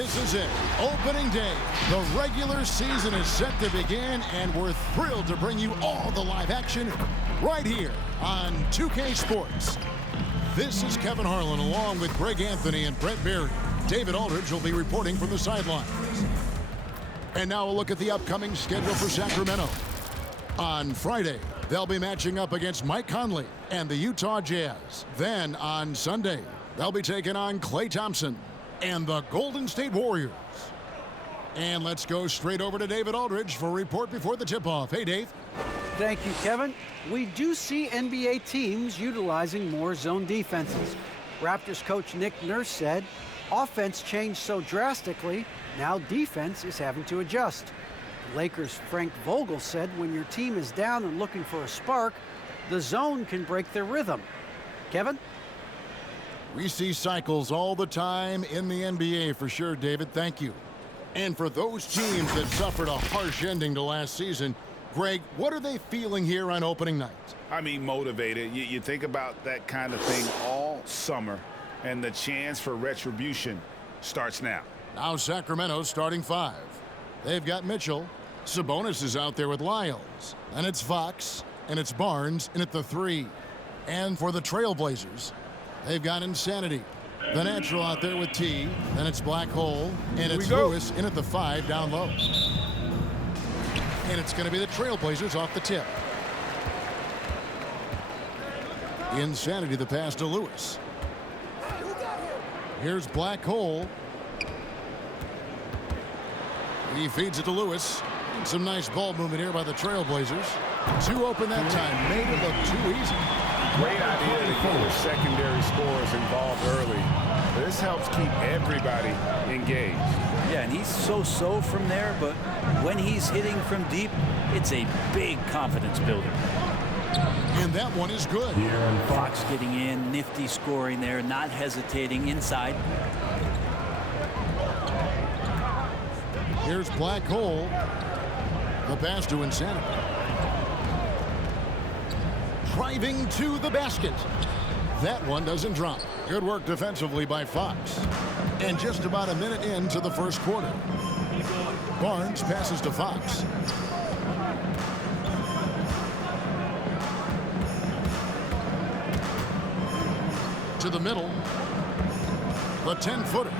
This is it, opening day. The regular season is set to begin, and we're thrilled to bring you all the live action right here on 2K Sports. This is Kevin Harlan along with Greg Anthony and Brett Berry. David Aldridge will be reporting from the sidelines. And now a look at the upcoming schedule for Sacramento. On Friday, they'll be matching up against Mike Conley and the Utah Jazz. Then on Sunday, they'll be taking on Klay Thompson and the Golden State Warriors. And let's go straight over to David Aldridge for a report before the tip-off. Hey, Dave. Thank you, Kevin. We do see NBA teams utilizing more zone defenses. Raptors coach Nick Nurse said, offense changed so drastically, now defense is having to adjust. Lakers' Frank Vogel said when your team is down and looking for a spark, the zone can break their rhythm. Kevin? We see cycles all the time in the NBA for sure, David. Thank you. And for those teams that suffered a harsh ending to last season, Greg, what are they feeling here on opening night? I mean, motivated. You think about that kind of thing all summer, and the chance for retribution starts now. Now Sacramento starting five. They've got Mitchell. Sabonis is out there with Lyles. And it's Fox, and it's Barnes in at the 3. And for the Trailblazers, they've got Insanity. The natural out there with T. Then it's Black Hole. And it's Lewis in at the 5 down low. And it's going to be the Trailblazers off the tip. Insanity the pass to Lewis. Here's Black Hole. He feeds it to Lewis. Some nice ball movement here by the Trailblazers. 2 open that time. Made it look too easy. Great idea to get your secondary scores involved early. This helps keep everybody engaged. Yeah, and he's so-so from there, but when he's hitting from deep, it's a big confidence builder. And that one is good. Fox getting in, nifty scoring there, not hesitating inside. Here's Black Hole. The pass to Insanity. Driving to the basket. That one doesn't drop. Good work defensively by Fox. And just about a minute into the first quarter. Barnes passes to Fox. To the middle. The 10-footer.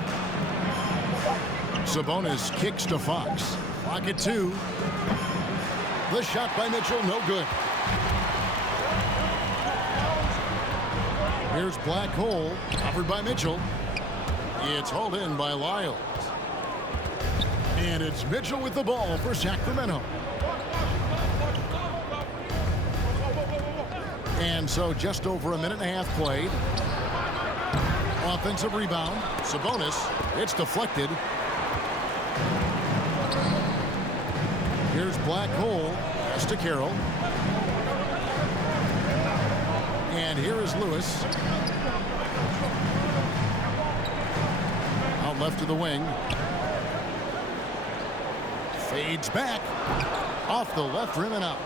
Sabonis kicks to Fox. Clock at 2. The shot by Mitchell, no good. Here's Black Hole, covered by Mitchell. It's hauled in by Lyles. And it's Mitchell with the ball for Sacramento. And so just over a minute and a half played. Offensive rebound. Sabonis. It's deflected. Here's Black Hole. Pass to Carroll. And here is Lewis. Out left to the wing. Fades back. Off the left rim and out.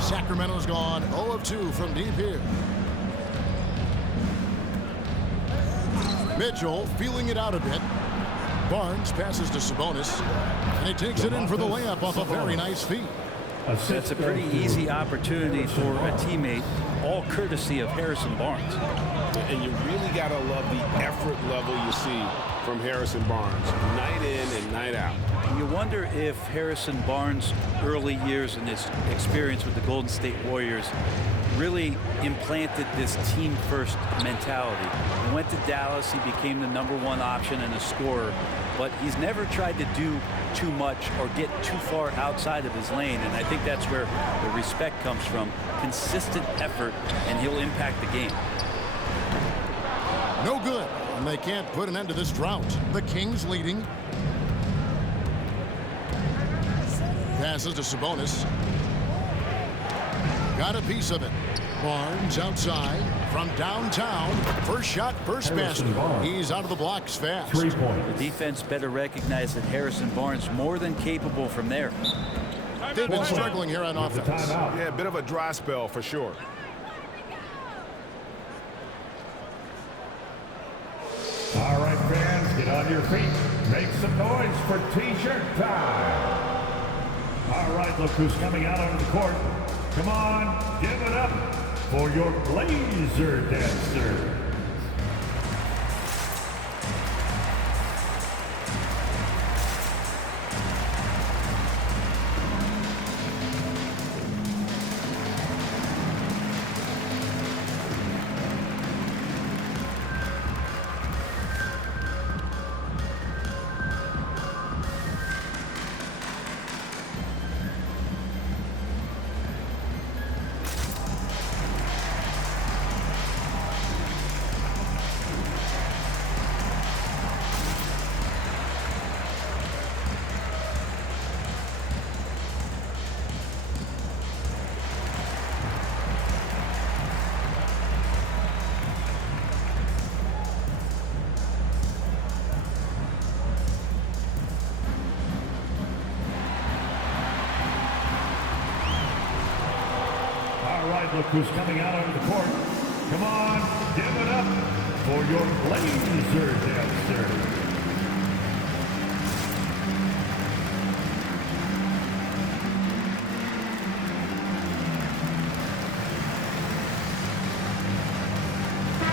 Sacramento's gone 0 of 2 from deep here. Mitchell feeling it out a bit. Barnes passes to Sabonis. And he takes it in for the layup off a very nice feed. That's a pretty easy opportunity for a teammate, all courtesy of Harrison Barnes. And you really got to love the effort level you see from Harrison Barnes, night in and night out. You wonder if Harrison Barnes' early years and his experience with the Golden State Warriors really implanted this team-first mentality. He went to Dallas, he became the #1 option and a scorer, but he's never tried to do too much or get too far outside of his lane, and I think that's where the respect comes from. Consistent effort, and he'll impact the game. No good, and they can't put an end to this drought. The Kings leading. Passes to Sabonis. Got a piece of it. Barnes outside from downtown. First shot, first basket. He's out of the blocks fast. 3 points. The defense better recognize that Harrison Barnes more than capable from there. They've been struggling here on offense. Yeah, a bit of a dry spell for sure. All right, fans, get on your feet. Make some noise for T-shirt time. All right, look who's coming out onto the court. Come on, give it up for your Blazer dancer. Look who's coming out onto the court. Come on, give it up for your Blazer dancer.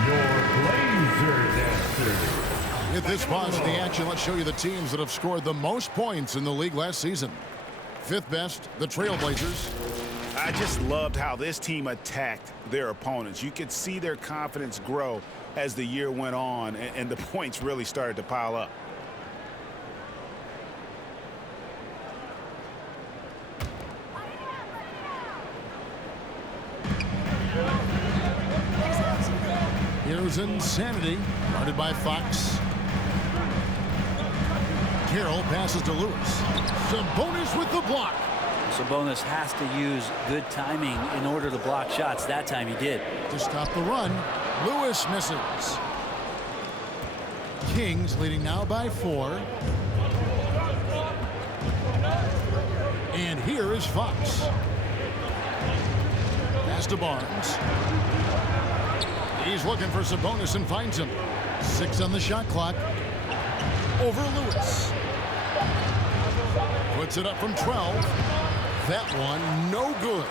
Your Blazer dancer. At this pause in the action, let's show you the teams that have scored the most points in the league last season. Fifth best, the Trailblazers. I just loved how this team attacked their opponents. You could see their confidence grow as the year went on, and the points really started to pile up. Here's Insanity, guarded by Fox. Carroll passes to Lewis. Sabonis with the block. Sabonis has to use good timing in order to block shots. That time he did. To stop the run, Lewis misses. Kings leading now by 4. And here is Fox. Pass to Barnes. He's looking for Sabonis and finds him. 6 on the shot clock. Over Lewis. Puts it up from 12. That one, no good.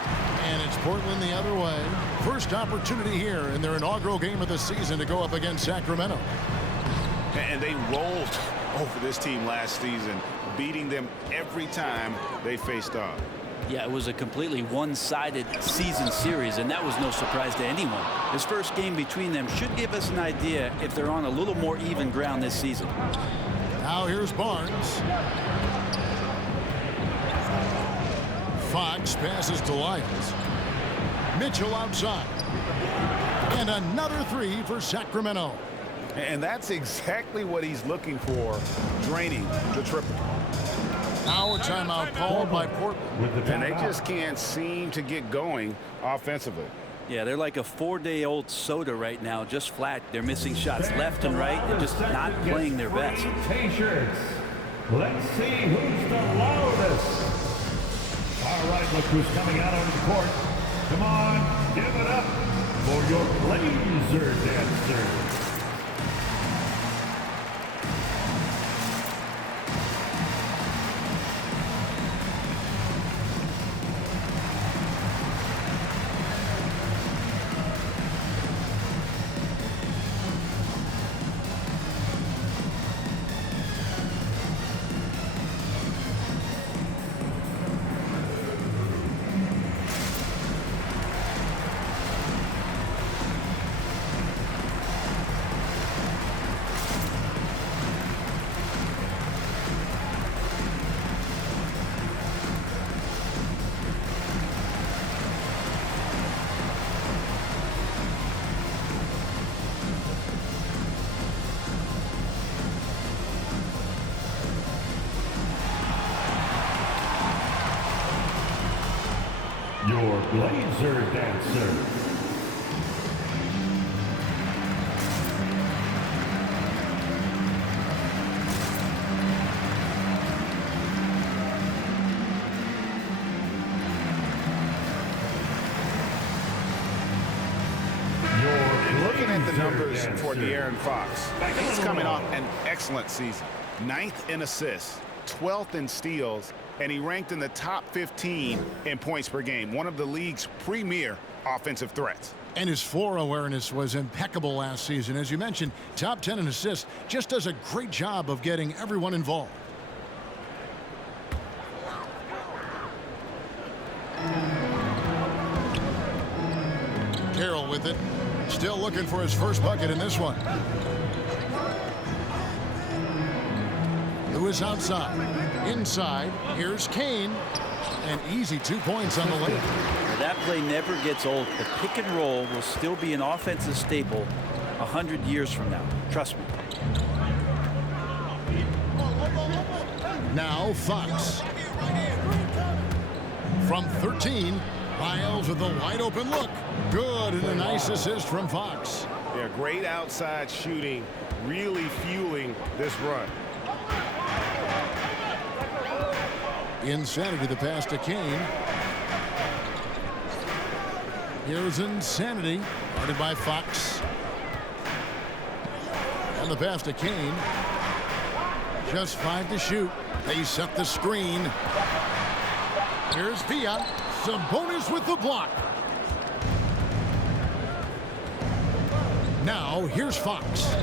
And it's Portland the other way. First opportunity here in their inaugural game of the season to go up against Sacramento. And they rolled over this team last season, beating them every time they faced off. Yeah, it was a completely one-sided season series, and that was no surprise to anyone. This first game between them should give us an idea if they're on a little more even ground this season. Now here's Barnes. Fox passes to Lyons. Mitchell outside. And another 3 for Sacramento. And that's exactly what he's looking for, draining the triple. Now a timeout called by Portland. And they just can't seem to get going offensively. Yeah, they're like a 4-day-old soda right now, just flat. They're missing shots left and right and just not playing their best. T-shirts. Let's see who's the loudest. All right, look who's coming out on the court. Come on, give it up for your Blazer dancer. Your Blazer dancer. Looking at the numbers for De'Aaron Fox, he's coming off an excellent season. 9th in assists, 12th in steals, and he ranked in the top 15 in points per game, one of the league's premier offensive threats. And his floor awareness was impeccable last season. As you mentioned, top 10 in assists, just does a great job of getting everyone involved. Carroll with it. Still looking for his first bucket in this one. Lewis outside. Inside. Here's Kane. An easy 2 points on the lane. That play never gets old. The pick and roll will still be an offensive staple 100 years from now. Trust me. Now Fox. From 13, Miles with a wide open look. Good, and a nice assist from Fox. Yeah, great outside shooting, really fueling this run. Insanity, the pass to Kane. Here's Insanity, guarded by Fox. And the pass to Kane. Just 5 to shoot. They set the screen. Here's Villa. Sabonis with the block. Now, here's Fox.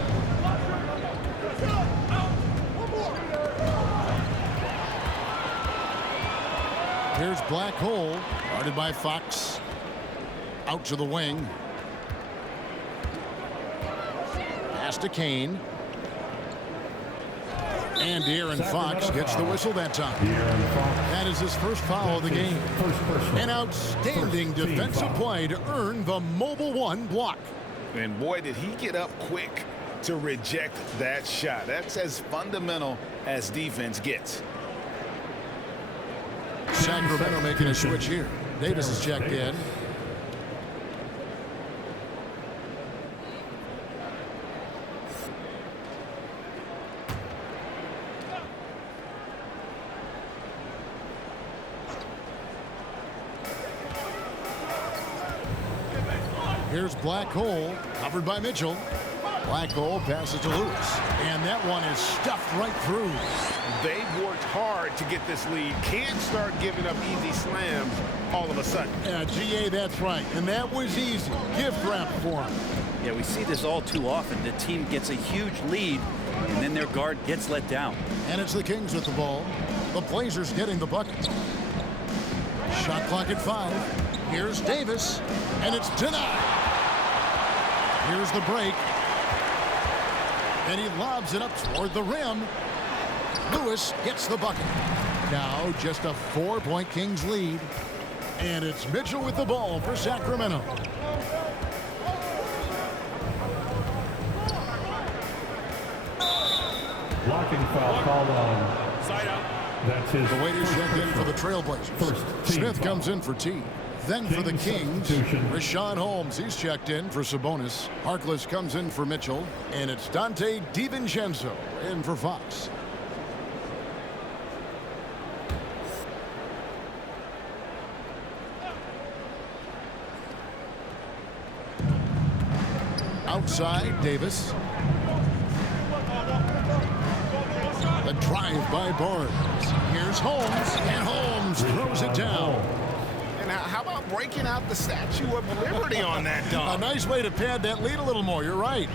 Here's Black Hole, guarded by Fox. Out to the wing. Pass to Kane. And De'Aaron Fox gets the whistle that time. That is his first foul of the game. An outstanding defensive play to earn the mobile 1 block. And boy, did he get up quick to reject that shot. That's as fundamental as defense gets. Sacramento making a switch here. Davis is checked in. Here's Black Hole, covered by Mitchell. Black Hole passes to Lewis. And that one is stuffed right through. They've worked hard to get this lead. Can't start giving up easy slams all of a sudden. Yeah, GA, that's right. And that was easy. Gift wrap for him. Yeah, we see this all too often. The team gets a huge lead, and then their guard gets let down. And it's the Kings with the ball. The Blazers getting the bucket. Shot clock at 5. Here's Davis. And it's denied. Here's the break. And he lobs it up toward the rim. Lewis gets the bucket. Now just a 4-point Kings lead. And it's Mitchell with the ball for Sacramento. Blocking foul called on. Side out. That's his. The Waiters checked in for the Trailblazers. Smith comes in for T. Then for the Kings, Rashawn Holmes. He's checked in for Sabonis. Harkless comes in for Mitchell. And it's Dante DiVincenzo in for Fox. Outside, Davis. The drive by Barnes. Here's Holmes. And Holmes throws it down. And how about breaking out the Statue of Liberty on that dunk? A nice way to pad that lead a little more. You're right.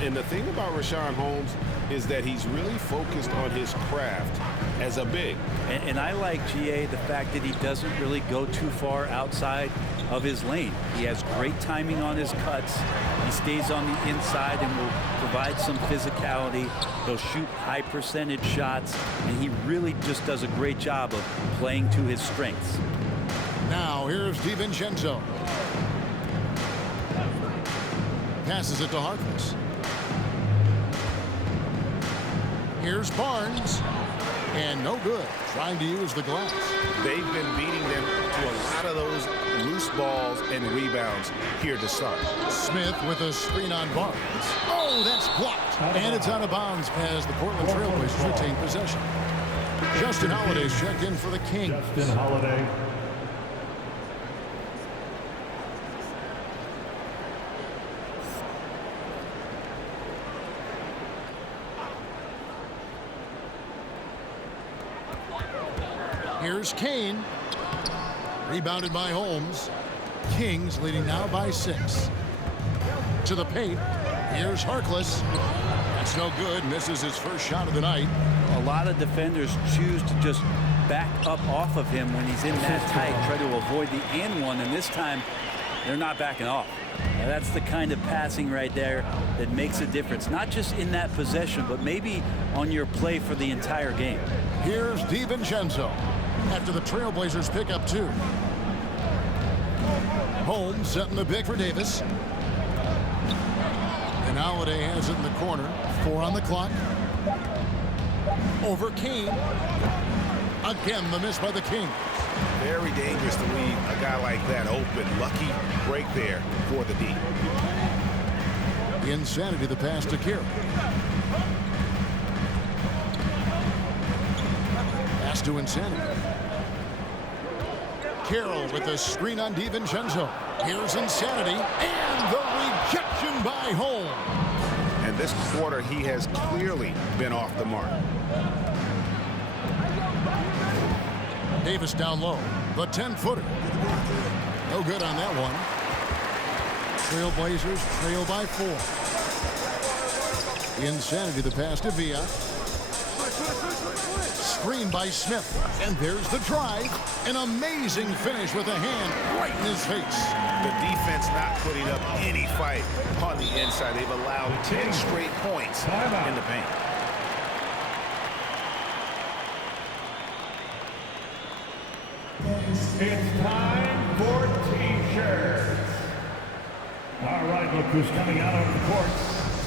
And the thing about Rashawn Holmes is that he's really focused on his craft as a big. And I like, GA, the fact that he doesn't really go too far outside of his lane. He has great timing on his cuts. He stays on the inside and will provide some physicality. He'll shoot high percentage shots, and he really just does a great job of playing to his strengths. Now here's DiVincenzo. Passes it to Harkless. Here's Barnes. And no good. Trying to use the glass. They've been beating them to a lot of those loose balls and rebounds here to start. Smith with a screen on Barnes. Oh, that's blocked. And it's out of bounds as the Portland Trailblazers retain possession. Justin Holiday's checked in for the Kings. Justin Holiday. Here's Kane. Rebounded by Holmes. Kings leading now by 6. To the paint. Here's Harkless. That's no good. Misses his first shot of the night. A lot of defenders choose to just back up off of him when he's in that tight, try to avoid the and one, and this time they're not backing off. Now, that's the kind of passing right there that makes a difference, not just in that possession, but maybe on your play for the entire game. Here's DiVincenzo after the Trailblazers pick up 2. Holmes setting the big for Davis. And Holiday has it in the corner. 4 on the clock. Over Kane. Again, the miss by the Kings. Very dangerous to leave a guy like that open. Lucky break there for the D. Insanity, the pass to Carroll. Pass to Insanity. Carroll with a screen on DiVincenzo. Here's Insanity. And the rejection by Holmes. And this quarter, he has clearly been off the mark. Davis down low. The 10-footer. No good on that one. Trailblazers trail by 4. Insanity, the pass to Villa. Screen by Smith. And there's the drive. An amazing finish with a hand right in his face. The defense not putting up any fight on the inside. They've allowed 10 straight points in the paint. It's time for T-shirts. All right, look who's coming out on the court.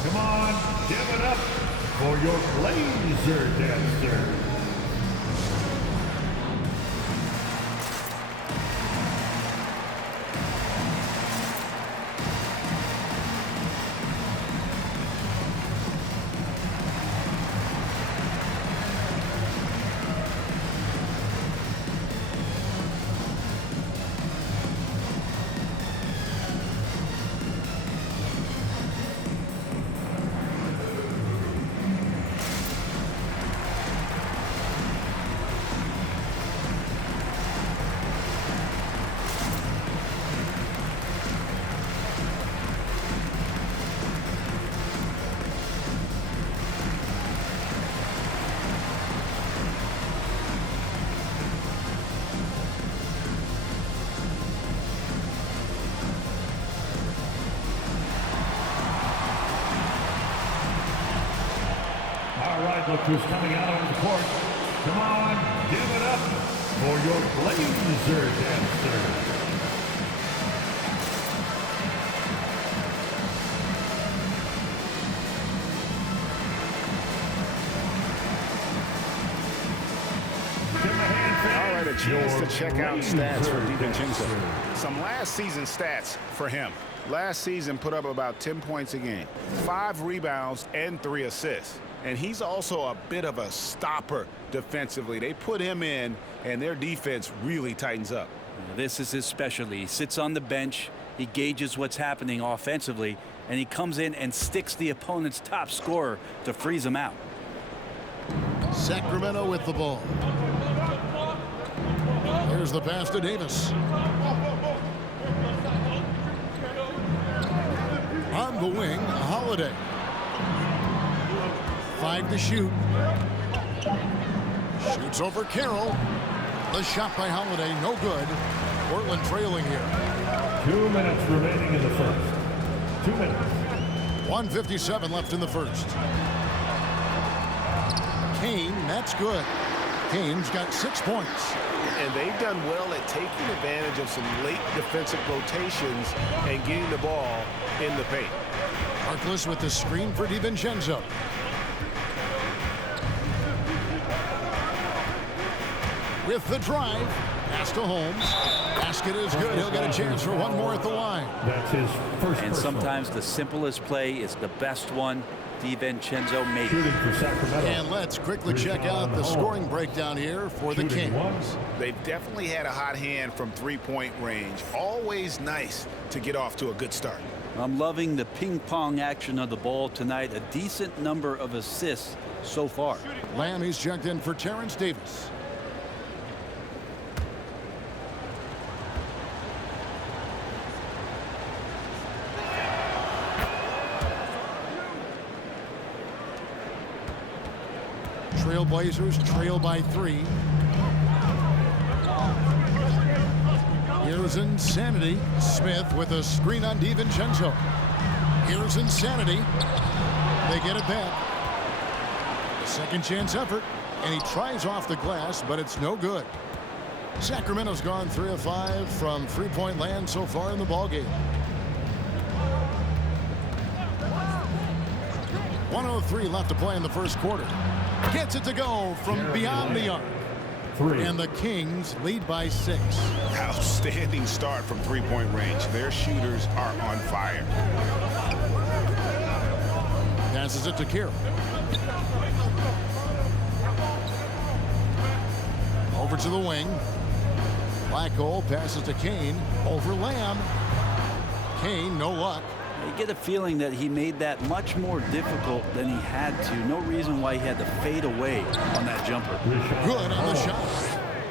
Come on, give it up for your Blazer dancers. Look who's coming out on the court. Come on, give it up for your Blazer dancers. All right, a chance to check out stats for DiVincenzo. Some last season stats for him. Last season put up about 10 points a game, 5 rebounds, and 3 assists. And he's also a bit of a stopper defensively. They put him in, and their defense really tightens up. This is his specialty. He sits on the bench, he gauges what's happening offensively, and he comes in and sticks the opponent's top scorer to freeze him out. Sacramento with the ball. Here's the pass to Davis. On the wing, Holiday. 5 to shoot. Shoots over Carroll. The shot by Holiday, no good. Portland trailing here. 2 minutes remaining in the first. 2 minutes. 1:57 left in the first. Kane, that's good. Kane's got 6 points. And they've done well at taking advantage of some late defensive rotations and getting the ball in the paint. Harkless with the screen for DiVincenzo. With the drive, pass to Holmes. Basket is good. He'll get a chance for one more at the line. That's his first. And sometimes the simplest play is the best one. DiVincenzo made Shooting for Sacramento. And let's quickly check out the scoring breakdown here for the Kings. They've definitely had a hot hand from three-point range. Always nice to get off to a good start. I'm loving the ping-pong action of the ball tonight. A decent number of assists so far. Lamb, he's checked in for Terrence Davis. Trailblazers trail by 3. Here's Insanity. Smith with a screen on DiVincenzo. Here's Insanity. They get it back. A second chance effort, and he tries off the glass, but it's no good. Sacramento's gone 3 of 5 from three-point land so far in the ballgame. 1:03 left to play in the first quarter. Gets it to go from beyond the arc. And the Kings lead by 6. Outstanding start from three-point range. Their shooters are on fire. Passes it to Carroll. Over to the wing. Black hole passes to Kane. Over Lamb. Kane, no luck. You get a feeling that he made that much more difficult than he had to. No reason why he had to fade away on that jumper. Good on the shot.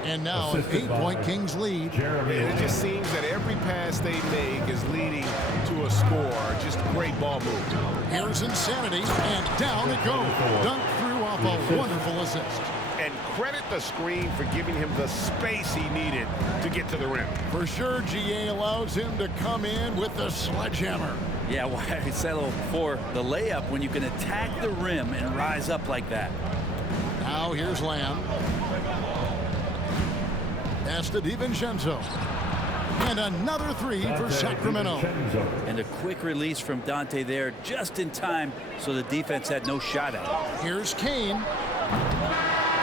And now an 8-point Kings lead. It just seems that every pass they make is leading to a score. Just great ball move. Here's Insanity, and down it goes. Dunked through off a wonderful assist. And credit the screen for giving him the space he needed to get to the rim. For sure, GA allows him to come in with the sledgehammer. Yeah, why I settle for the layup when you can attack the rim and rise up like that. Now here's Lamb. Pass to DiVincenzo. And another 3 for Sacramento. And a quick release from Dante there just in time so the defense had no shot at it. Here's Kane.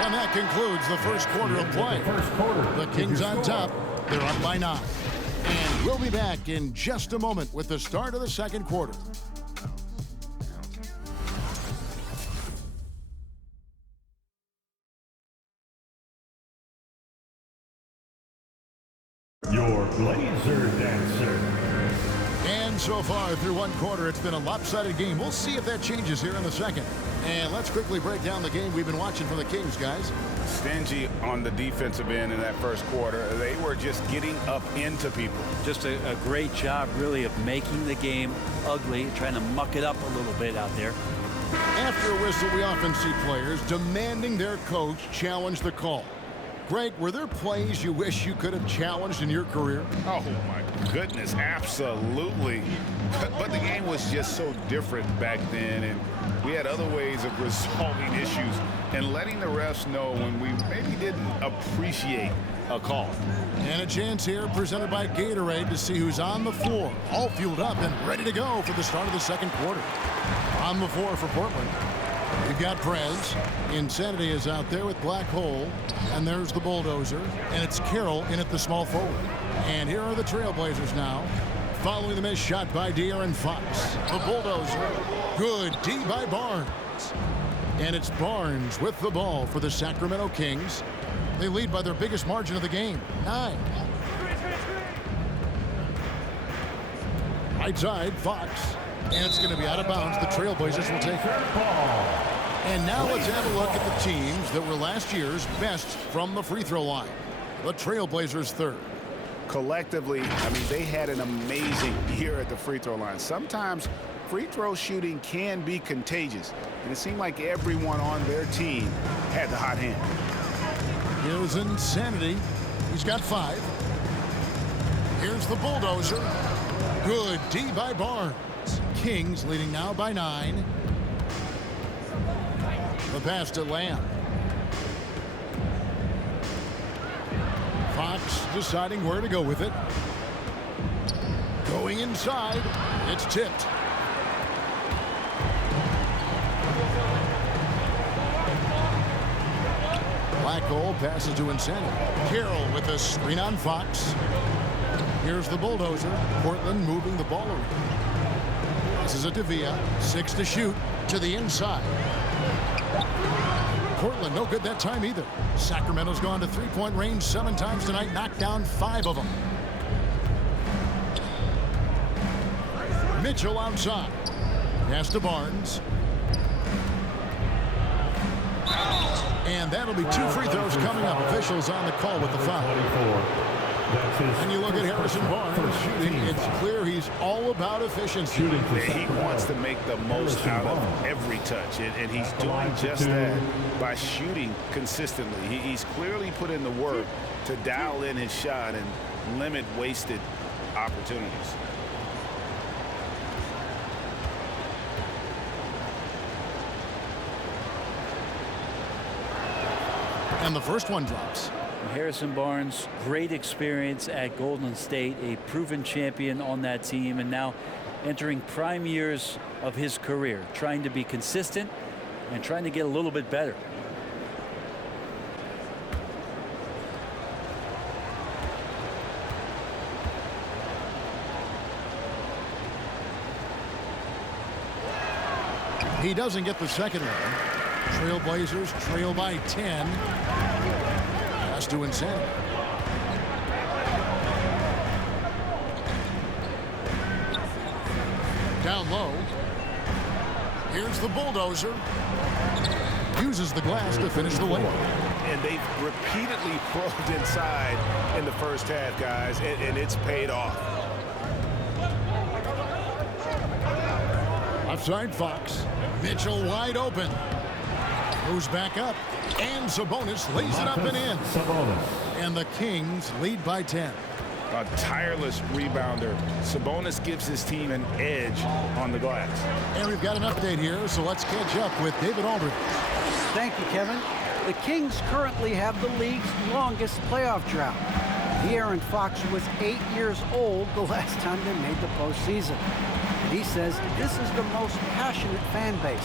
And that concludes the first quarter of play. The Kings on top. They're up by 9. And we'll be back in just a moment with the start of the second quarter. Your Blazer Dancer. And so far through one quarter, it's been a lopsided game. We'll see if that changes here in the second. And let's quickly break down the game we've been watching from the Kings, guys. Stingy on the defensive end in that first quarter. They were just getting up into people. Just a great job, really, of making the game ugly, trying to muck it up a little bit out there. After a whistle, we often see players demanding their coach challenge the call. Greg, were there plays you wish you could have challenged in your career? Oh, my goodness, absolutely. But the game was just so different back then, and we had other ways of resolving issues and letting the refs know when we maybe didn't appreciate a call. And a chance here presented by Gatorade to see who's on the floor, all fueled up and ready to go for the start of the second quarter. On the floor for Portland, we've got Prez. Insanity is out there with Black Hole. And there's the Bulldozer. And it's Carroll in at the small forward. And here are the Trailblazers now. Following the missed shot by De'Aaron Fox. The Bulldozer. Good D by Barnes. And it's Barnes with the ball for the Sacramento Kings. They lead by their biggest margin of the game, 9. Right side, Fox. And it's going to be out of bounds. The Trailblazers will take it. And now let's have a look at the teams that were last year's best from the free throw line. The Trailblazers third. Collectively, I mean, they had an amazing year at the free throw line. Sometimes free throw shooting can be contagious, and it seemed like everyone on their team had the hot hand. Here's Insanity. He's got 5. Here's the Bulldozer. Good D by Barnes. Kings leading now by 9. The pass to Lamb. Fox deciding where to go with it. Going inside. It's tipped. Black hole passes to Insanity. Carroll with a screen on Fox. Here's the Bulldozer. Portland moving the ball around. This is a Devia. 6 to shoot to the inside. Portland no good that time either. Sacramento's gone to three-point range 7 times tonight, knocked down 5 of them. Mitchell outside. Pass to Barnes. And that'll be 2 free throws coming up. Officials on the call with the foul. That's his And you look at Harrison Barnes shooting, it's clear he's all about efficiency. He wants to make the most out of every touch, and he's doing just that by shooting consistently. He's clearly put in the work to dial in his shot and limit wasted opportunities. And the first one drops. Harrison Barnes, great experience at Golden State, a proven champion on that team, and now entering prime years of his career, trying to be consistent and trying to get a little bit better. He doesn't get the second one. Trailblazers trail by 10. Pass to Insanity. Down low. Here's the bulldozer. Uses the glass to finish the layup. And they've repeatedly probed inside in the first half, guys, and it's paid off. Outside Fox. Mitchell wide open. Goes back up. And Sabonis lays it up and in. And the Kings lead by 10. A tireless rebounder. Sabonis gives his team an edge on the glass. And we've got an update here, so let's catch up with David Aldridge. Thank you, Kevin. The Kings currently have the league's longest playoff drought. De'Aaron Fox was 8 years old the last time they made the postseason. And he says this is the most passionate fan base.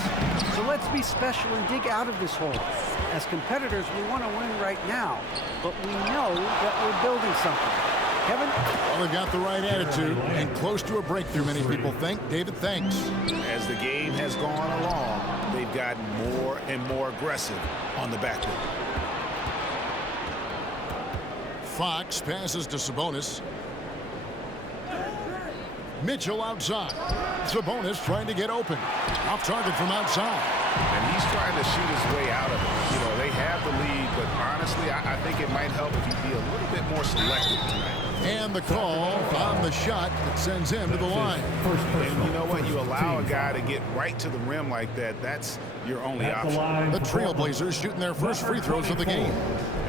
So let's be special and dig out of this hole. As competitors, we want to win right now, but we know that we're building something. Kevin? Well, they've got the right attitude and close to a breakthrough, many people think. David, thanks. As the game has gone along, they've gotten more and more aggressive on the back end. Fox passes to Sabonis. Mitchell outside. Sabonis trying to get open. Off target from outside. And he's trying to shoot his way out of it. You know, they have the lead, but honestly, I think it might help if he be a little bit more selective tonight. And the call on the shot that sends him to the line. And you know what? You allow a guy to get right to the rim like that, that's your only option. The Trailblazers shooting their first free throws of the game.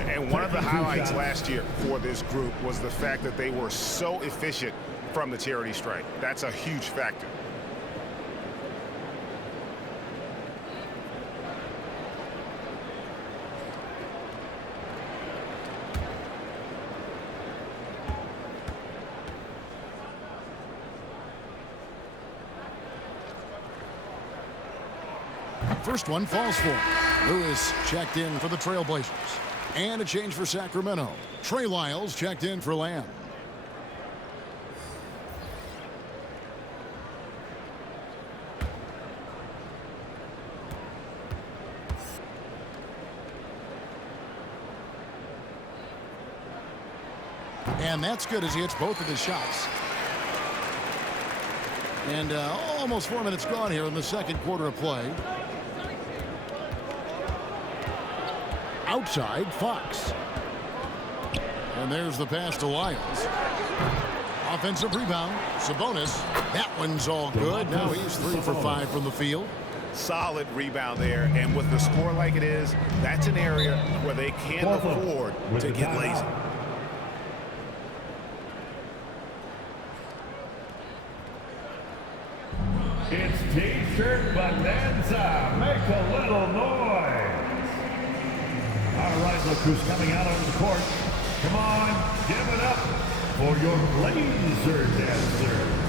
And one of the highlights last year for this group was the fact that they were so efficient from the charity stripe. That's a huge factor. First one falls for him. Lewis checked in for the Trailblazers. And a change for Sacramento. Trey Lyles checked in for Lamb. And that's good as he hits both of his shots. And almost 4 minutes gone here in the second quarter of play. Outside, Fox. And there's the pass to Lyles. Offensive rebound, Sabonis. That one's all good. Now he's 3 for 5 from the field. Solid rebound there. And with the score like it is, that's an area where they can't afford to get lazy. It's T-shirt bonanza. Make a little noise. All right, look who's coming out on the court. Come on, give it up for your Blazer dancer.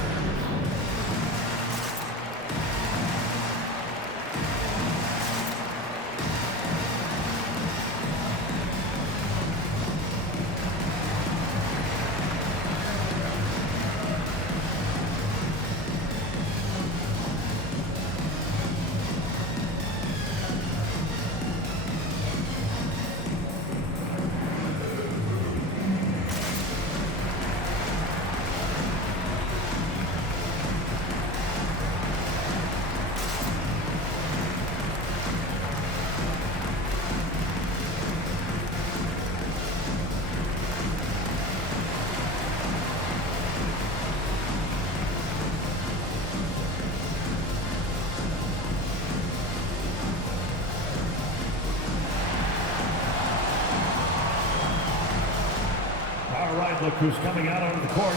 look who's coming out onto the court.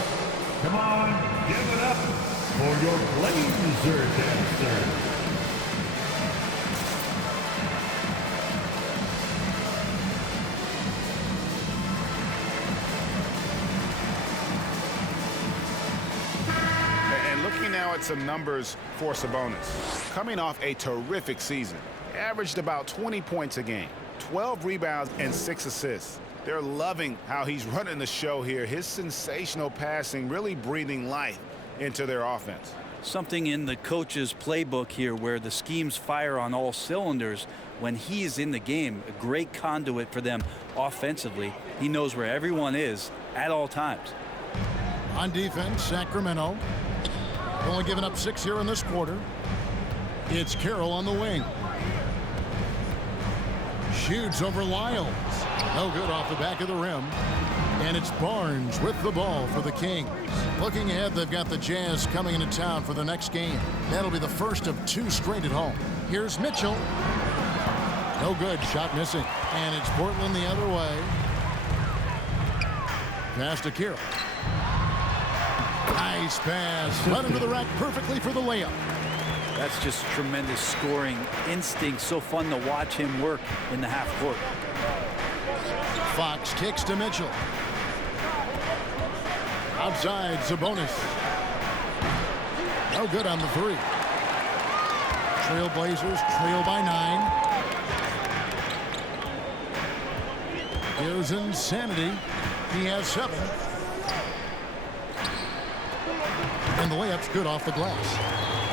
Come on, give it up for your Blazer dancer. Now at some numbers for Sabonis. Coming off a terrific season, averaged about 20 points a game, 12 rebounds and 6 assists. They're loving how he's running the show here. His sensational passing really breathing life into their offense. Something in the coach's playbook here where the schemes fire on all cylinders when he is in the game. A great conduit for them offensively. He knows where everyone is at all times. On defense, Sacramento only giving up 6 here in this quarter. It's Carroll on the wing. Shoots over Lyles. No good off the back of the rim. And it's Barnes with the ball for the Kings. Looking ahead, they've got the Jazz coming into town for the next game. That'll be the first of 2 straight at home. Here's Mitchell. No good. Shot missing. And it's Portland the other way. Pass to Carroll. Nice pass. Led into the rack perfectly for the layup. That's just tremendous scoring instinct. So fun to watch him work in the half court. Fox kicks to Mitchell. Outside, Sabonis. No good on the 3. Trailblazers trail by 9. Here's Insanity. He has 7. And the layup's good off the glass.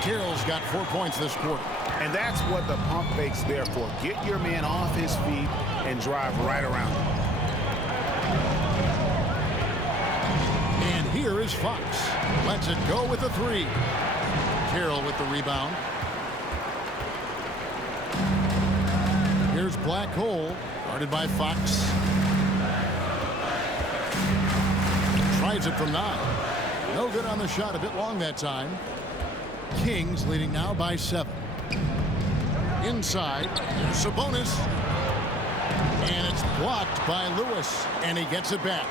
Carroll's got 4 points this quarter. And that's what the pump fake's there for. Get your man off his feet and drive right around him. And here is Fox. Lets it go with a 3. Carroll with the rebound. Here's Black Hole, guarded by Fox. Tries it from 9. No good on the shot, a bit long that time. Kings leading now by 7. Inside, there's Sabonis. And it's blocked by Lewis, and he gets it back.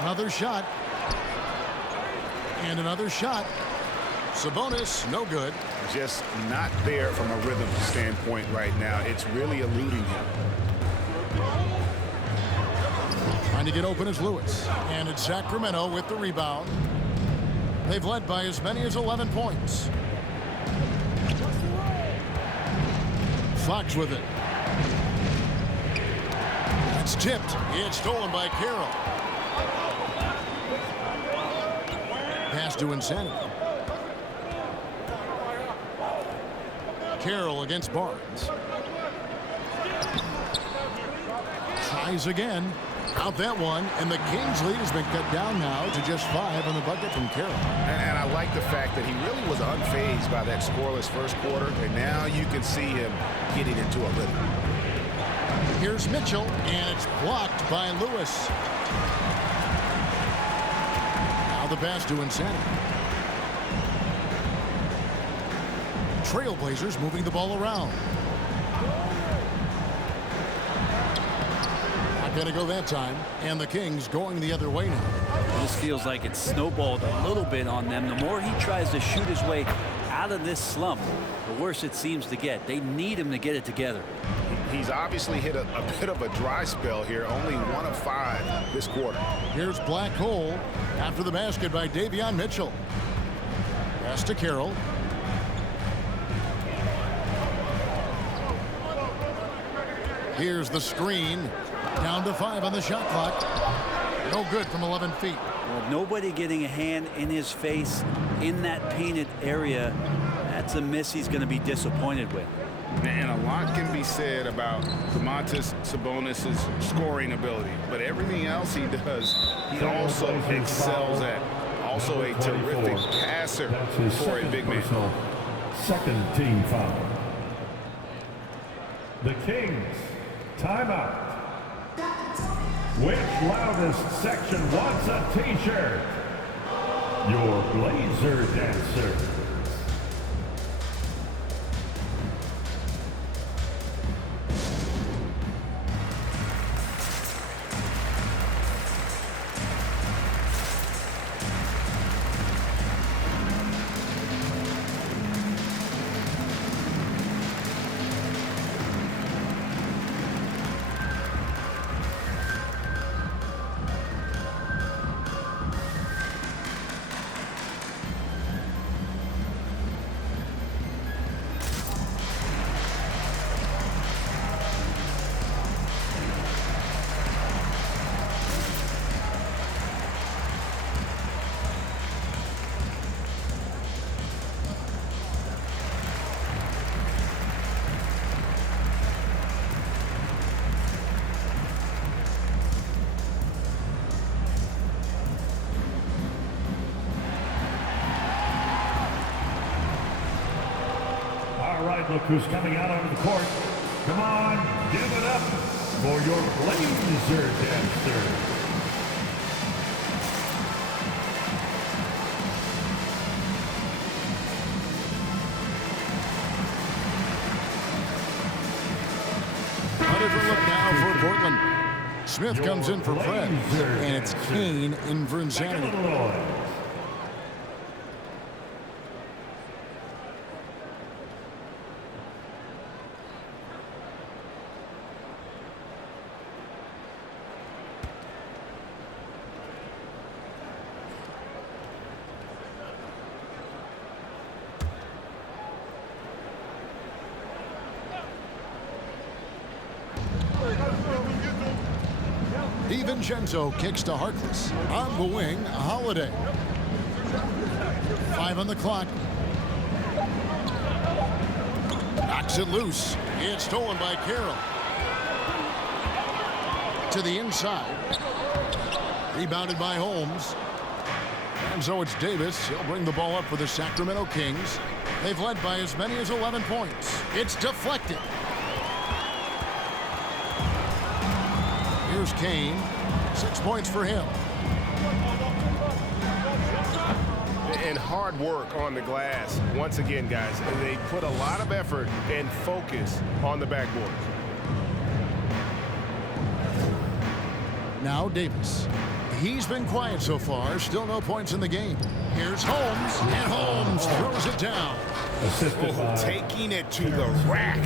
Another shot. And another shot. Sabonis, no good. Just not there from a rhythm standpoint right now. It's really eluding him. Trying to get open is Lewis. And it's Sacramento with the rebound. They've led by as many as 11 points. Fox with it. It's tipped. It's stolen by Carroll. Pass to Insanity. Carroll against Barnes. Tries again. Out that one, and the Kings lead has been cut down now to just 5 on the bucket from Carroll. And I like the fact that he really was unfazed by that scoreless first quarter, and now you can see him getting into a rhythm. Here's Mitchell, and it's blocked by Lewis. Now the pass to Insanity. Trailblazers moving the ball around. Gonna go that time, and the Kings going the other way now. This feels like it's snowballed a little bit on them. The more he tries to shoot his way out of this slump, the worse it seems to get. They need him to get it together. He's obviously hit a bit of a dry spell here, only 1 of 5 this quarter. Here's Black Hole after the basket by Davion Mitchell. Pass to Carroll. Here's the screen. Down to 5 on the shot clock. No good from 11 feet. Well, nobody getting a hand in his face in that painted area. That's a miss he's going to be disappointed with. And a lot can be said about Domantas Sabonis' scoring ability, but everything else he does, he also excels at. Also a terrific passer for a big man. Second team foul. The Kings, timeout. Which loudest section wants a t-shirt? Your Blazer dancer. look who's coming out onto the court. Come on, give it up for your Blazer dancer. A different look now for Portland. Smith comes in for Fred, and it's Kane in for insanity. DiVincenzo kicks to Harkless. On the wing, Holiday. 5 on the clock. Knocks it loose. It's stolen by Carroll. To the inside. Rebounded by Holmes. And so it's Davis. He'll bring the ball up for the Sacramento Kings. They've led by as many as 11 points. It's deflected. Here's Kane. 6 points for him. And hard work on the glass. Once again, guys, they put a lot of effort and focus on the backboard. Now Davis. He's been quiet so far. Still no points in the game. Here's Holmes. And Holmes throws it down. Taking it to the rack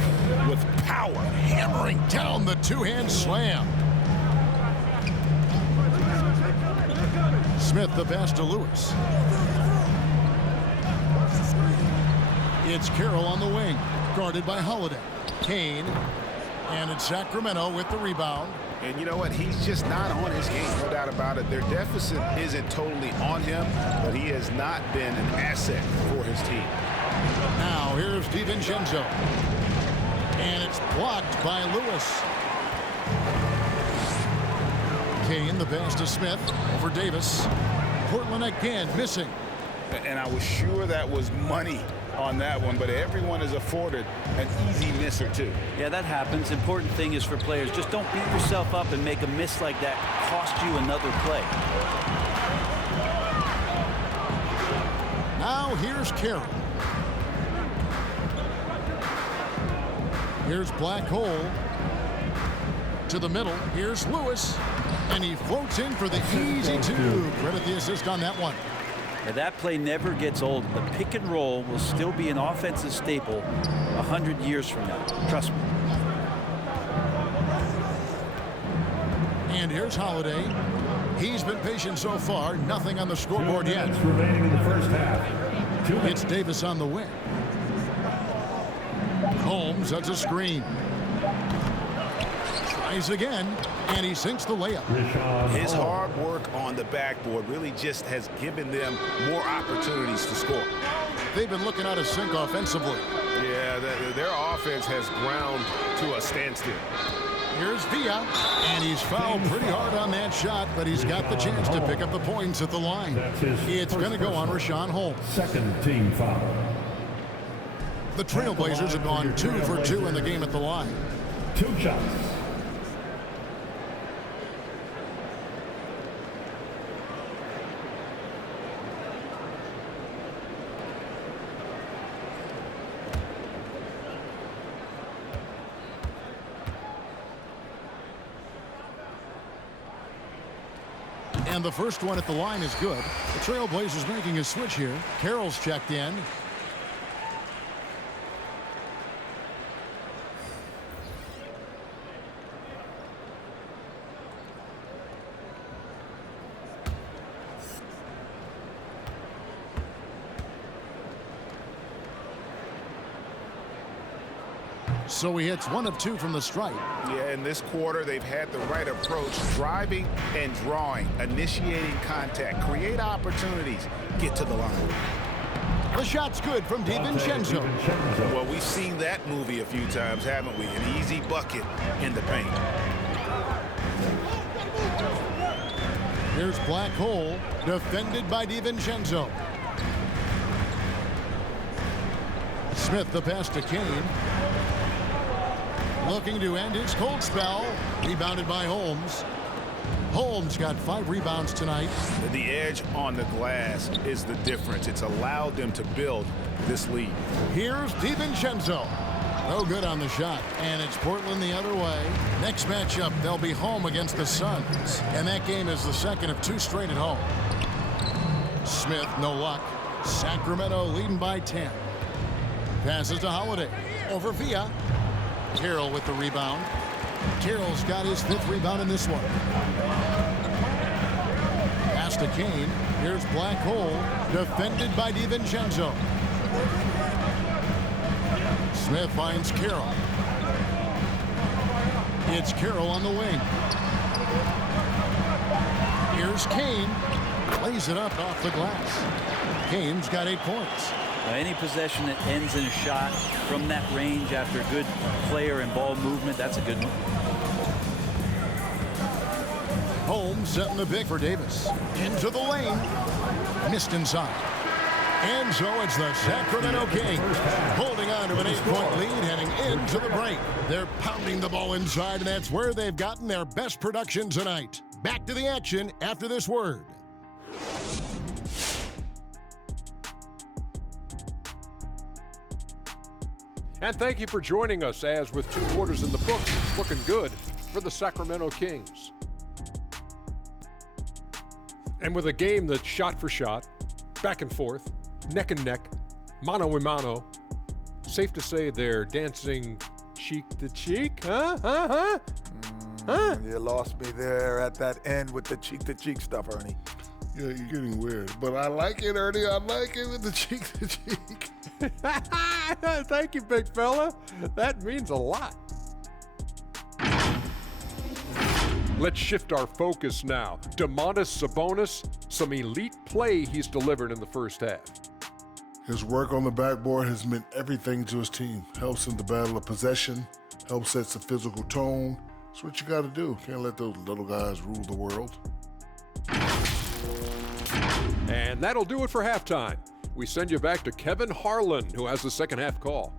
with power. Hammering down the two-hand slam. Smith the pass to Lewis. It's Carroll on the wing, guarded by Holiday. Kane, and it's Sacramento with the rebound. And you know what? He's just not on his game, no doubt about it. Their deficit isn't totally on him, but he has not been an asset for his team. Now here's DiVincenzo. And it's blocked by Lewis. Kane, the pass to Smith over Davis. Portland again missing. And I was sure that was money on that one, but everyone is afforded an easy miss or two. Yeah, that happens. Important thing is for players, just don't beat yourself up and make a miss like that cost you another play. Now here's Carroll. Here's Black Hole. To the middle. Here's Lewis. And he floats in for the easy two. Credit the assist on that one. Now, that play never gets old. The pick and roll will still be an offensive staple 100 years from now. Trust me. And here's Holiday. He's been patient so far. Nothing on the scoreboard yet. 2 minutes remaining in the first half. 2 minutes. It's Davis on the wing. Holmes, that's a screen. Tries again, and he sinks the layup. His hard work on the backboard really just has given them more opportunities to score. They've been looking out of sync offensively. Yeah, their offense has ground to a standstill. Here's Villa, and he's fouled pretty hard on that shot, but he's got the chance to pick up the points at the line. It's going to go on Rashawn Holmes. Second team foul. The Trailblazers have gone 2 for 2 in the game at the line. 2 shots. And the first one at the line is good. The Trailblazers making a switch here. Carroll's checked in. So he hits 1 of 2 from the stripe. Yeah, in this quarter, they've had the right approach, driving and drawing, initiating contact, create opportunities, get to the line. The shot's good from DiVincenzo. Well, we've seen that movie a few times, haven't we? An easy bucket in the paint. Here's Black Hole, defended by DiVincenzo. Smith the pass to Kane. Looking to end his cold spell. Rebounded by Holmes. Holmes got 5 rebounds tonight. The edge on the glass is the difference. It's allowed them to build this lead. Here's DiVincenzo. No good on the shot. And it's Portland the other way. Next matchup, they'll be home against the Suns. And that game is the second of 2 straight at home. Smith, no luck. Sacramento leading by 10. Passes to Holiday. Over Villa. Carroll with the rebound. Carroll's got his 5th rebound in this one. Pass to Kane. Here's Black Hole. Defended by DiVincenzo. Smith finds Carroll. It's Carroll on the wing. Here's Kane. Lays it up off the glass. Kane's got 8 points. Any possession that ends in a shot from that range after good player and ball movement, that's a good one. Holmes setting the pick for Davis. Into the lane. Missed inside. And so it's the Sacramento Kings holding on to an 8-point lead heading into the break. They're pounding the ball inside, and that's where they've gotten their best production tonight. Back to the action after this word. And thank you for joining us as with 2 quarters in the books, it's looking good for the Sacramento Kings. And with a game that's shot for shot, back and forth, neck and neck, mano a mano, safe to say they're dancing cheek to cheek, huh? You lost me there at that end with the cheek to cheek stuff, Ernie. Yeah, you're getting weird. But I like it, Ernie. I like it with the cheek to cheek. Thank you, big fella. That means a lot. Let's shift our focus now. Domantas Sabonis, some elite play he's delivered in the first half. His work on the backboard has meant everything to his team. Helps in the battle of possession, helps set the physical tone. That's what you got to do. Can't let those little guys rule the world. And that'll do it for halftime. We send you back to Kevin Harlan, who has the second half call.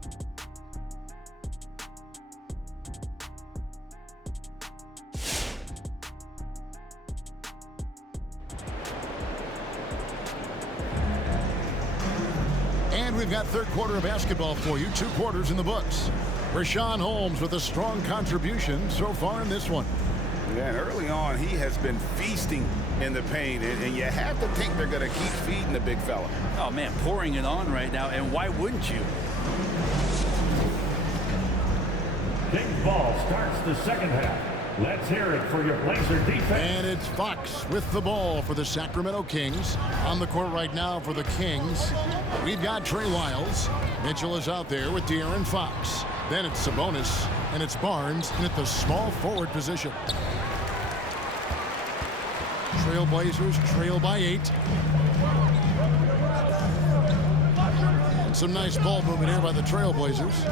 And we've got third quarter of basketball for you. 2 quarters in the books. Rashawn Holmes with a strong contribution so far in this one. Yeah, and early on, he has been feasting in the paint, and you have to think they're going to keep feeding the big fella. Oh, man, pouring it on right now, and why wouldn't you? Kings ball starts the second half. Let's hear it for your Blazer defense. And it's Fox with the ball for the Sacramento Kings. On the court right now for the Kings, we've got Trey Lyles. Mitchell is out there with De'Aaron Fox. Then it's Sabonis, and it's Barnes in at the small forward position. Trailblazers trail by 8. And some nice ball movement here by the Trailblazers.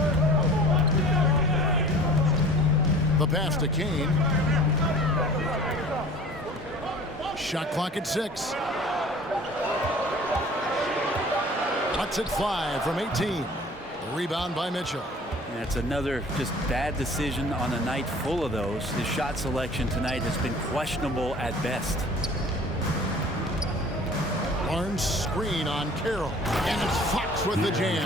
The pass to Kane. Shot clock at 6. Lets it fly from 18. The rebound by Mitchell. And it's another just bad decision on a night full of those. His shot selection tonight has been questionable at best. Barnes screen on Carroll. And it's Fox with the jam.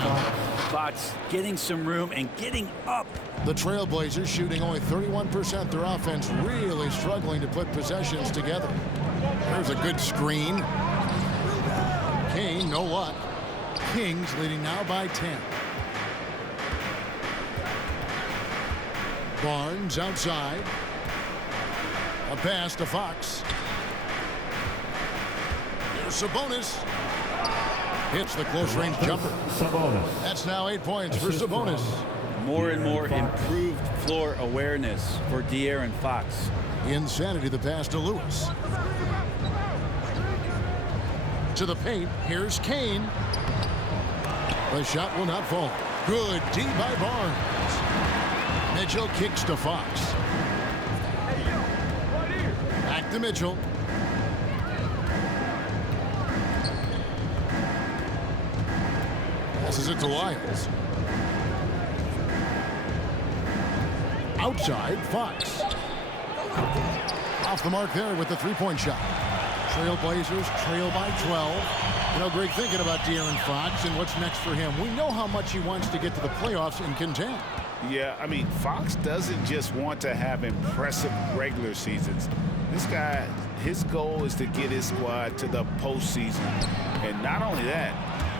Fox getting some room and getting up. The Trailblazers shooting only 31%. Their offense really struggling to put possessions together. There's a good screen. Kane, no luck. Kings leading now by 10. Barnes outside. A pass to Fox. Here's Sabonis. Hits the close-range jumper. Sabonis. That's now 8 points for Sabonis. More and more improved floor awareness for De'Aaron Fox. Insanity, the pass to Lewis. To the paint, here's Kane. The shot will not fall. Good D by Barnes. Mitchell kicks to Fox. Back to Mitchell. Passes it to Lyles. Outside, Fox. Off the mark there with the three-point shot. Trailblazers trail by 12. You know, Greg, thinking about De'Aaron Fox and what's next for him, we know how much he wants to get to the playoffs and contend. Yeah, I mean, Fox doesn't just want to have impressive regular seasons. This guy, his goal is to get his squad to the postseason. And not only that,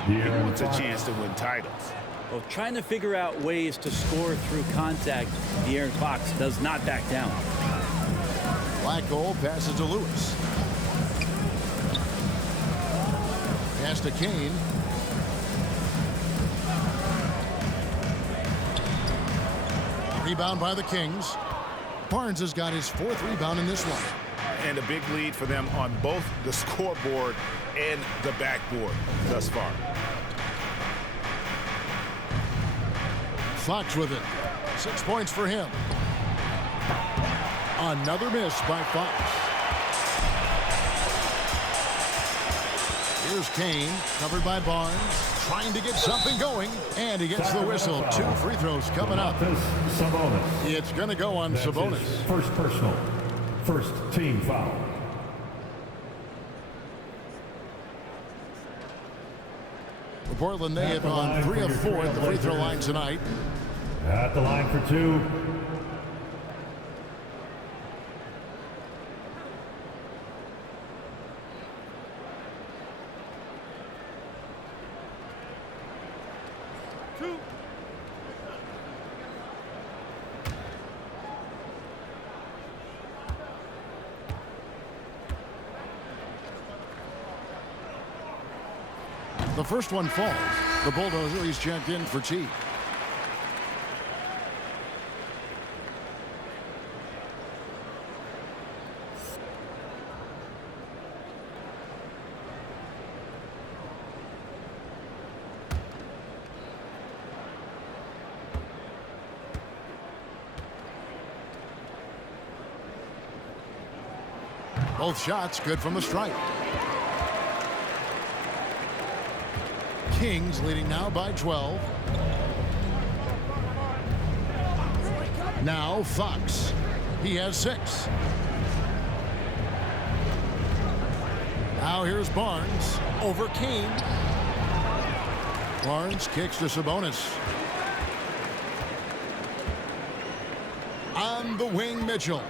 he wants a chance to win titles. Well, trying to figure out ways to score through contact, De'Aaron Fox does not back down. Black goal passes to Lewis. Pass to Kane. Rebound by the Kings. Barnes has got his 4th rebound in this one. And a big lead for them on both the scoreboard and the backboard thus far. Fox with it. 6 points for him. Another miss by Fox. Here's Kane, covered by Barnes, trying to get something going, and he gets the whistle. 2 free throws coming up. It's going to go on Sabonis. First personal, first team foul. For Portland, they have gone 3 of 4 at the free throw line tonight. At the line for 2. The first one falls. The Bulldozer, he's checked in for T. Both shots good from the stripe. Kings leading now by 12. Now Fox. He has 6. Now here's Barnes over Kane. Barnes kicks to Sabonis. On the wing, Mitchell.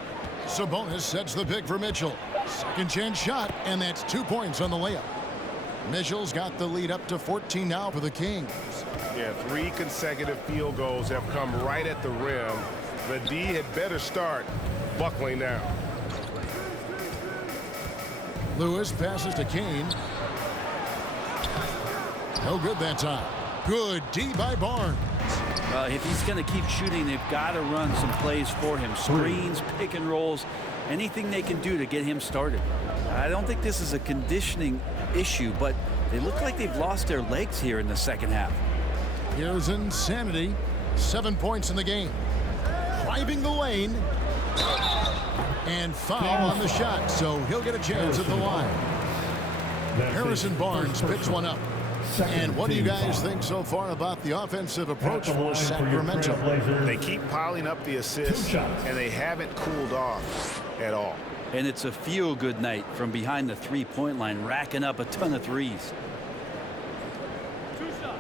Sabonis sets the pick for Mitchell. Second chance shot, and that's 2 points on the layup. Mitchell's got the lead up to 14 now for the Kings. Yeah, 3 consecutive field goals have come right at the rim. The D had better start buckling down. Lewis passes to Kane. No good that time. Good D by Barnes. Well, if he's going to keep shooting, they've got to run some plays for him. Screens, pick and rolls, anything they can do to get him started. I don't think this is a conditioning issue, but they look like they've lost their legs here in the second half. Here's insanity. 7 points in the game. Driving the lane. And foul on the shot, so he'll get a chance at the line. Harrison Barnes picks one up. And what do you guys think so far about the offensive approach for Sacramento? They keep piling up the assists, and they haven't cooled off at all. And it's a feel-good night from behind the three-point line, racking up a ton of threes. 2 shots.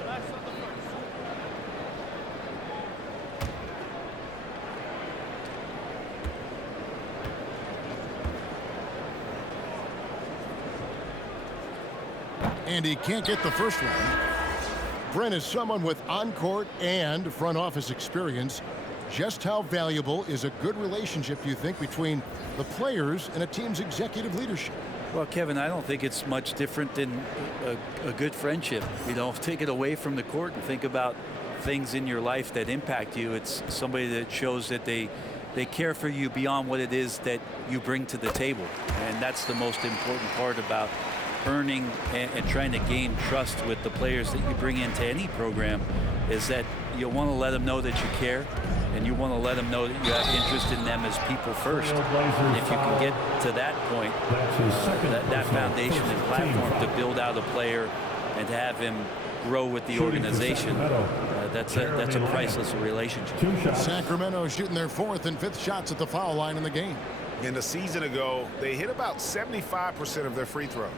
Relax on the first. And he can't get the first one. Brent is someone with on-court and front office experience. Just how valuable is a good relationship, do you think, between the players and a team's executive leadership? Well, Kevin, I don't think it's much different than a good friendship. You know, take it away from the court and think about things in your life that impact you. It's somebody that shows that they care for you beyond what it is that you bring to the table. And that's the most important part about earning and trying to gain trust with the players that you bring into any program, is that you want to let them know that you care, and you want to let them know that you have interest in them as people first. And if you can get to that point, that foundation and platform to build out a player and to have him grow with the organization, That's a priceless relationship. 2 shots. Sacramento shooting their 4th and 5th shots at the foul line in the game. And a season ago, they hit about 75% of their free throws.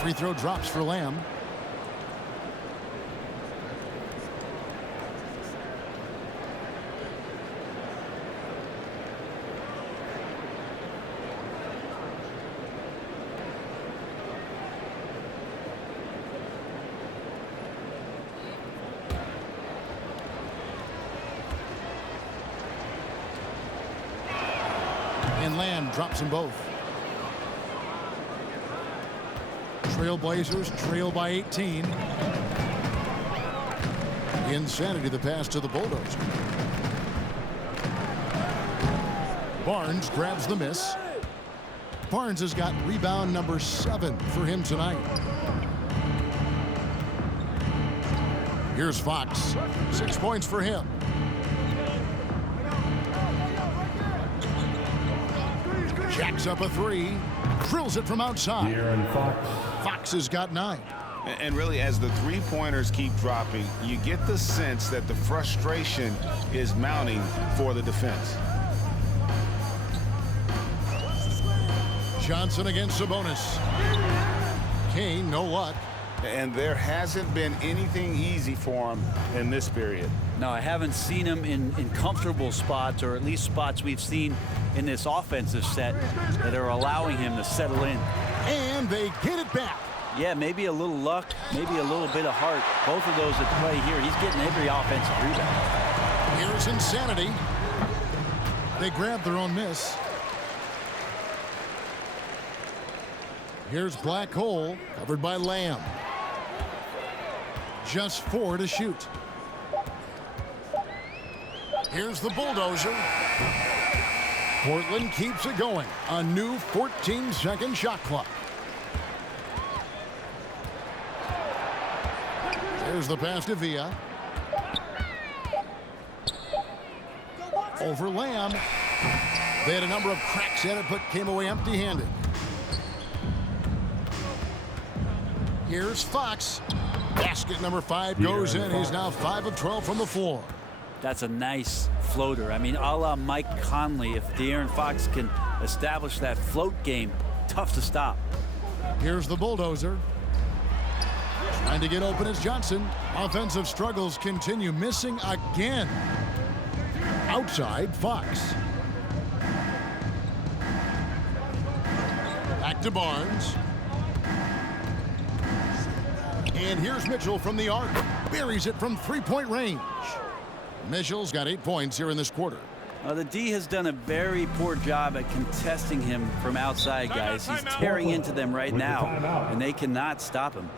Free throw drops for Lamb. And Lamb drops them both. Trailblazers trail by 18. The insanity, the pass to the Bulldozer. Barnes grabs the miss. Barnes has got rebound number 7 for him tonight. Here's Fox. 6 points for him. Jacks up a 3. Drills it from outside. De'Aaron Fox. Fox has got 9. And really, as the three-pointers keep dropping, you get the sense that the frustration is mounting for the defense. Johnson against Sabonis. Kane, no luck. And there hasn't been anything easy for him in this period. No, I haven't seen him in comfortable spots, or at least spots we've seen in this offensive set that are allowing him to settle in. And they get it back. Yeah, maybe a little luck, maybe a little bit of heart. Both of those at play here. He's getting every offensive rebound. Here's insanity. They grab their own miss. Here's Black Hole, covered by Lamb. Just 4 to shoot. Here's the Bulldozer. Portland keeps it going. A new 14-second shot clock. There's the pass to Villa. Over Lamb. They had a number of cracks at it, but came away empty-handed. Here's Fox. Basket number 5 goes in. He's now 5 of 12 from the floor. That's a nice floater. I mean, a la Mike Conley. If De'Aaron Fox can establish that float game, tough to stop. Here's the Bulldozer. Trying to get open is Johnson. Offensive struggles continue. Missing again. Outside, Fox. Back to Barnes. And here's Mitchell from the arc. Buries it from 3-point range. Mitchell's got 8 points here in this quarter. The D has done a very poor job at contesting him from outside, guys. He's tearing into them right now, and they cannot stop him.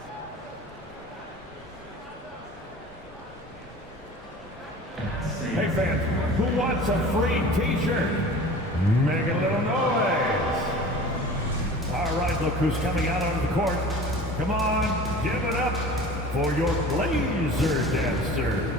Hey fans, who wants a free t-shirt? Make a little noise. All right, look who's coming out onto the court. Come on, give it up for your Blazer dancer.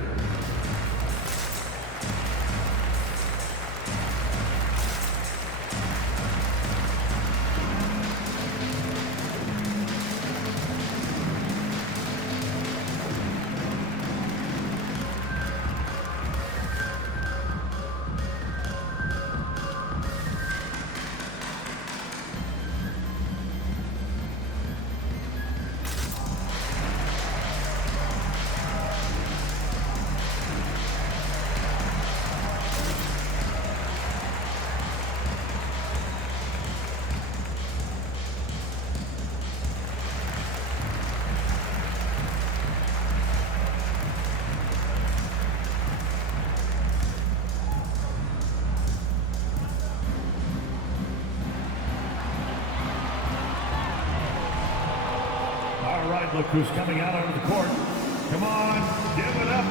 All right, look who's coming out onto the court. Come on, give it up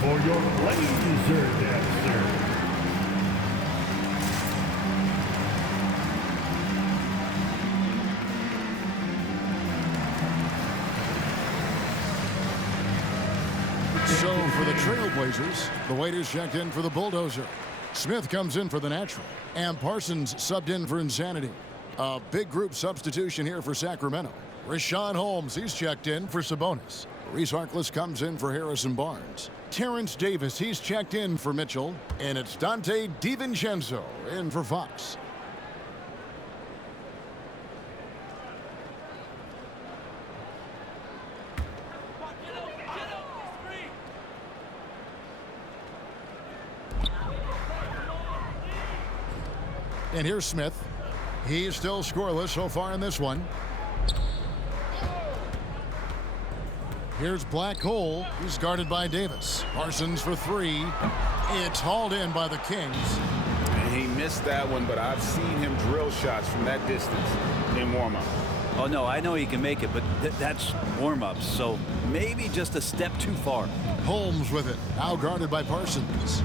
for your Blazer dancer. So for the Trailblazers, the waiters checked in for the Bulldozer. Smith comes in for the natural. And Parsons subbed in for Insanity. A big group substitution here for Sacramento. Rashawn Holmes, he's checked in for Sabonis. Reese Harkless comes in for Harrison Barnes. Terrence Davis, he's checked in for Mitchell. And it's Dante DiVincenzo in for Fox. And here's Smith. He's still scoreless so far in this one. Here's Black Hole. He's guarded by Davis. Parsons for three. It's hauled in by the Kings. And he missed that one, but I've seen him drill shots from that distance in warm-up. Oh, no, I know he can make it, but that's warm-ups, so maybe just a step too far. Holmes with it. Now guarded by Parsons.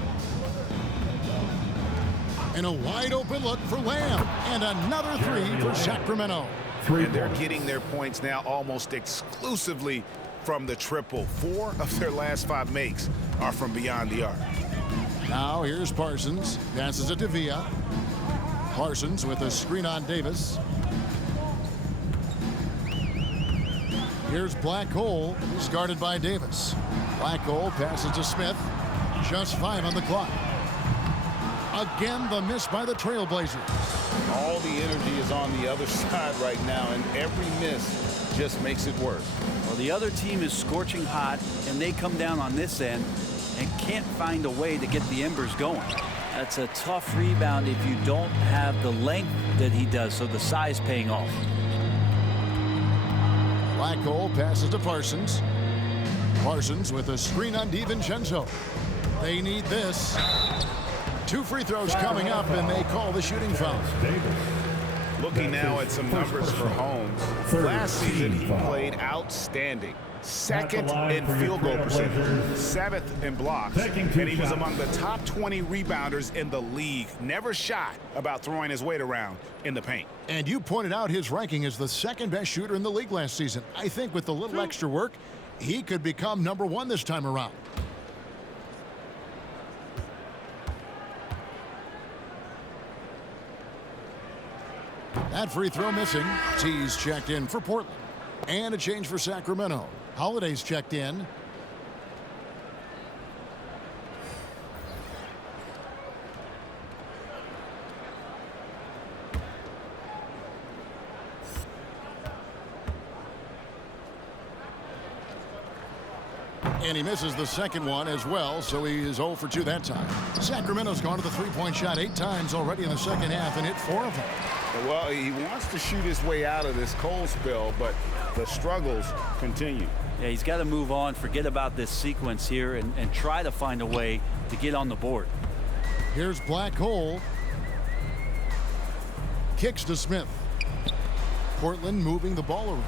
And a wide open look for Lamb. And another three for Sacramento. And they're getting their points now almost exclusively from the triple. 4 of their last 5 makes are from beyond the arc. Now here's Parsons. Passes it to Villa. Parsons with a screen on Davis. Here's Black Hole. He's guarded by Davis. Black Hole passes to Smith. Just 5 on the clock. Again, the miss by the Trailblazers. All the energy is on the other side right now, and every miss just makes it worse. Well, the other team is scorching hot, and they come down on this end and can't find a way to get the embers going. That's a tough rebound if you don't have the length that he does, so the size paying off. Black Hole passes to Parsons. Parsons with a screen on DiVincenzo. They need this. 2 free throws coming up, and they call the shooting foul. Looking now at some numbers for Holmes. Last season, he played outstanding. 2nd in field goal percentage, 7th in blocks, and he was among the top 20 rebounders in the league. Never shy about throwing his weight around in the paint. And you pointed out his ranking as the 2nd best shooter in the league last season. I think with a little extra work, he could become number 1 this time around. That free throw missing. T's checked in for Portland. And a change for Sacramento. Holiday's checked in. And he misses the second one as well, so he is 0 for 2 that time. Sacramento's gone to the three-point shot 8 times already in the second half and hit 4 of them. Well, he wants to shoot his way out of this cold spell, but the struggles continue. Yeah, he's got to move on, forget about this sequence here, and try to find a way to get on the board. Here's Black Hole. Kicks to Smith. Portland moving the ball around.